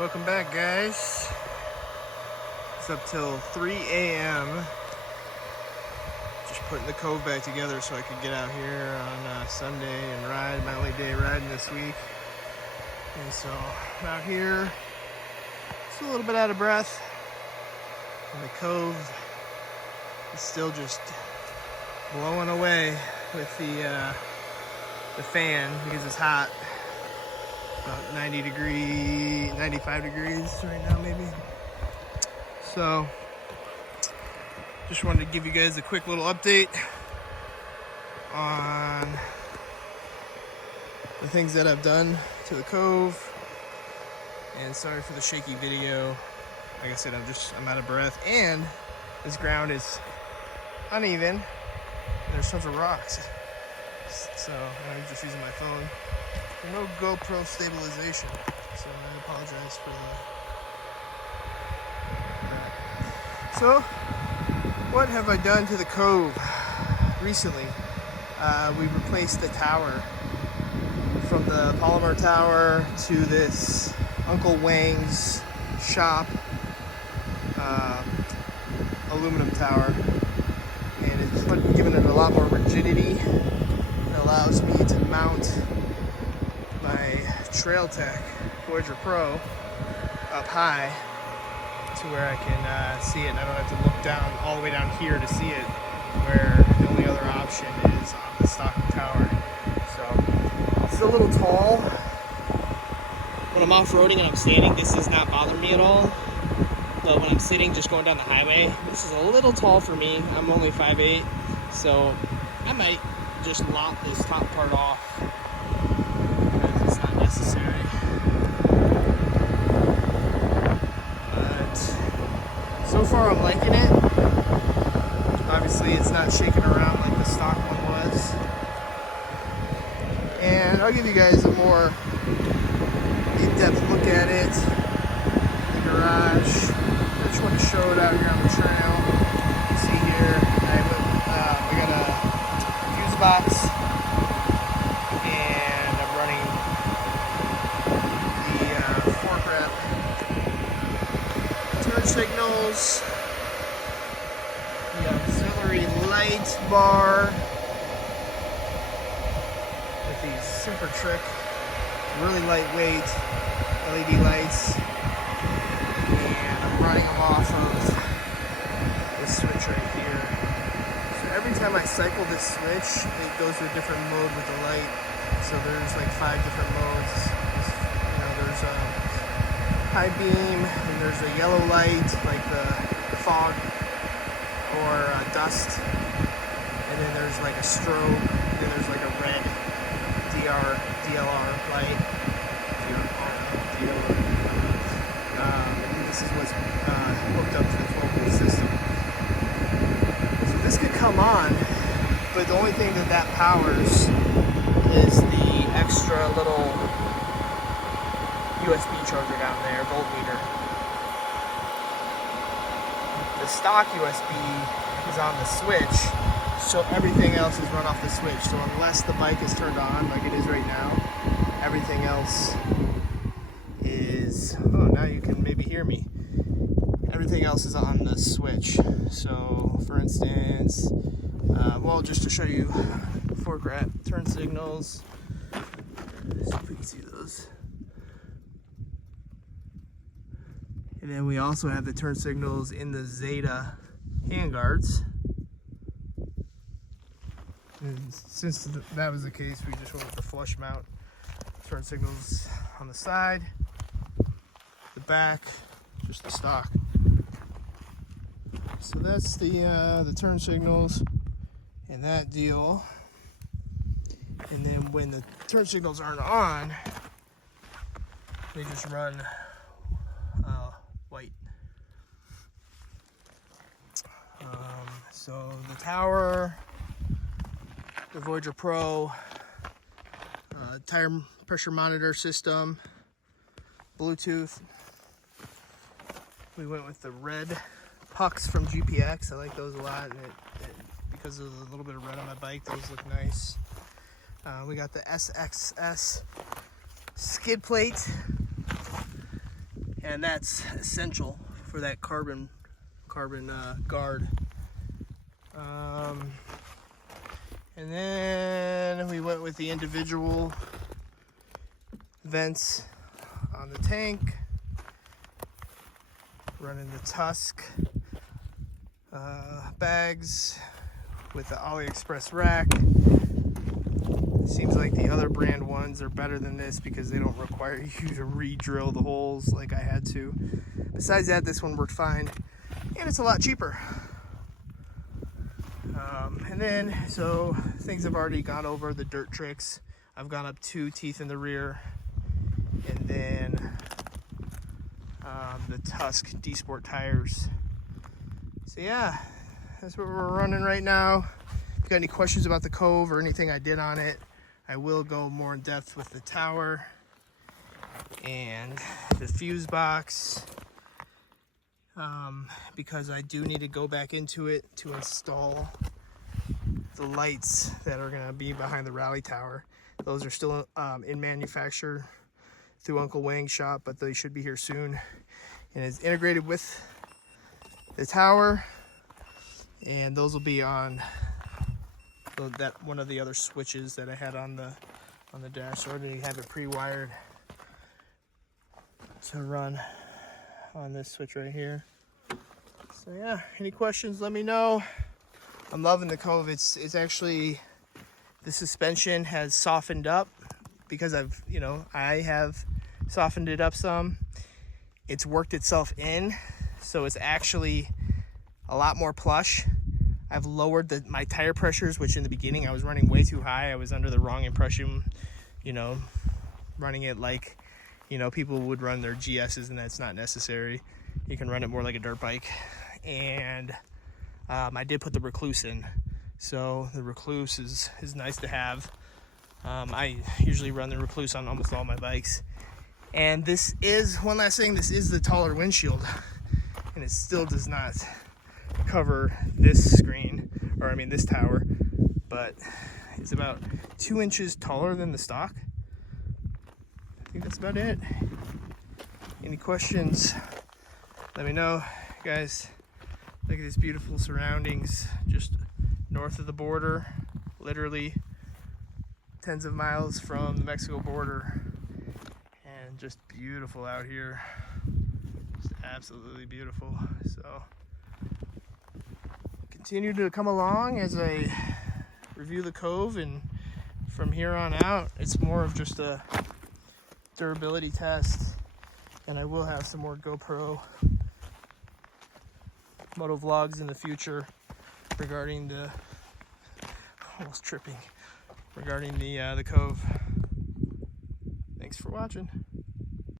Welcome back, guys. It's up till 3 a.m. Just putting the Kove back together so I could get out here on Sunday and ride. My only day riding this week. And so I'm out here, just a little bit out of breath. And the Kove is still just blowing away with the fan because it's hot. About 95 degrees right now maybe. So just wanted to give you guys a quick little update on the things that I've done to the Kove. And sorry for the shaky video. Like I said, I'm out of breath, and this ground is uneven. There's tons of rocks. So I'm just using my phone. No GoPro stabilization, so I apologize for that. So, what have I done to the Kove recently? We replaced the tower from the polymer tower to this Uncle Wang's shop aluminum tower, and it's given it a lot more rigidity. It allows me to mount my Trail Tech Voyager Pro up high to where I can see it, and I don't have to look down all the way down here to see it, where the only other option is on the stock tower. So it's a little tall. When I'm off-roading and I'm standing, this does not bother me at all. But when I'm sitting just going down the highway, this is a little tall for me. I'm only 5'8", so I might just lop this top part off. It's not necessary. But so far I'm liking it. Obviously it's not shaking around like the stock one was. And I'll give you guys a more in-depth look at it. The garage. I just want to show it out here on the trail. You see here, we got a fuse box. Signals, the auxiliary light bar with these super trick, really lightweight LED lights, and I'm running them off of this switch right here. So every time I cycle this switch, it goes to a different mode with the light. So there's like 5 different modes. There's a high beam, and there's a yellow light like the fog or dust, and then there's like a strobe, and then there's like a red DLR light. And this is what's hooked up to the 12-volt system. So this could come on, but the only thing that powers is the extra little USB charger down there, voltmeter. The stock USB is on the switch, so everything else is run off the switch. So unless the bike is turned on, like it is right now, everything else is, oh, now you can maybe hear me. Everything else is on the switch. So for instance, well, just to show you, fork wrap, turn signals, see if we can see those. And then we also have the turn signals in the Zeta handguards. And since that was the case, we just went with the flush mount turn signals on the side, the back, just the stock. So that's the turn signals and that deal. And then when the turn signals aren't on, they just run white. So the tower, the Voyager Pro, tire pressure monitor system, Bluetooth. We went with the red pucks from GPX. I like those a lot, and because of the little bit of red on my bike, those look nice. We got the SXS skid plate and that's essential for that carbon guard. And then we went with the individual vents on the tank, running the Tusk bags with the AliExpress rack. Seems like the other brand ones are better than this because they don't require you to re-drill the holes like I had to. Besides that, this one worked fine, and it's a lot cheaper. And then, so things I've already gone over, the dirt tricks. I've gone up 2 teeth in the rear, and then the Tusk D-Sport tires. So yeah, that's what we're running right now. If you got any questions about the Kove or anything I did on it, I will go more in depth with the tower and the fuse box, because I do need to go back into it to install the lights that are going to be behind the rally tower. Those are still in manufacture through Uncle Wang's shop, but they should be here soon. And it's integrated with the tower, and those will be on that one of the other switches that I had on the dash. So I already have it pre-wired to run on this switch right here. So yeah, any questions, let me know. I'm loving the Kove. It's actually, the suspension has softened up because I have softened it up some. It's worked itself in, so it's actually a lot more plush. I've lowered my tire pressures, which in the beginning I was running way too high. I was under the wrong impression, running it like, people would run their GSs, and that's not necessary. You can run it more like a dirt bike. And I did put the Recluse in, so the Recluse is nice to have. I usually run the Recluse on almost all my bikes. And this is, one last thing, this is the taller windshield, and it still does not cover this screen, or this tower, but it's about 2 inches taller than the stock. I think that's about it. Any questions, let me know, guys. Look at these beautiful surroundings just north of the border, literally tens of miles from the Mexico border, and just beautiful out here. Just absolutely beautiful. So continue to come along as I review the Kove, and from here on out it's more of just a durability test, and I will have some more GoPro moto vlogs in the future regarding the regarding the Kove. Thanks for watching.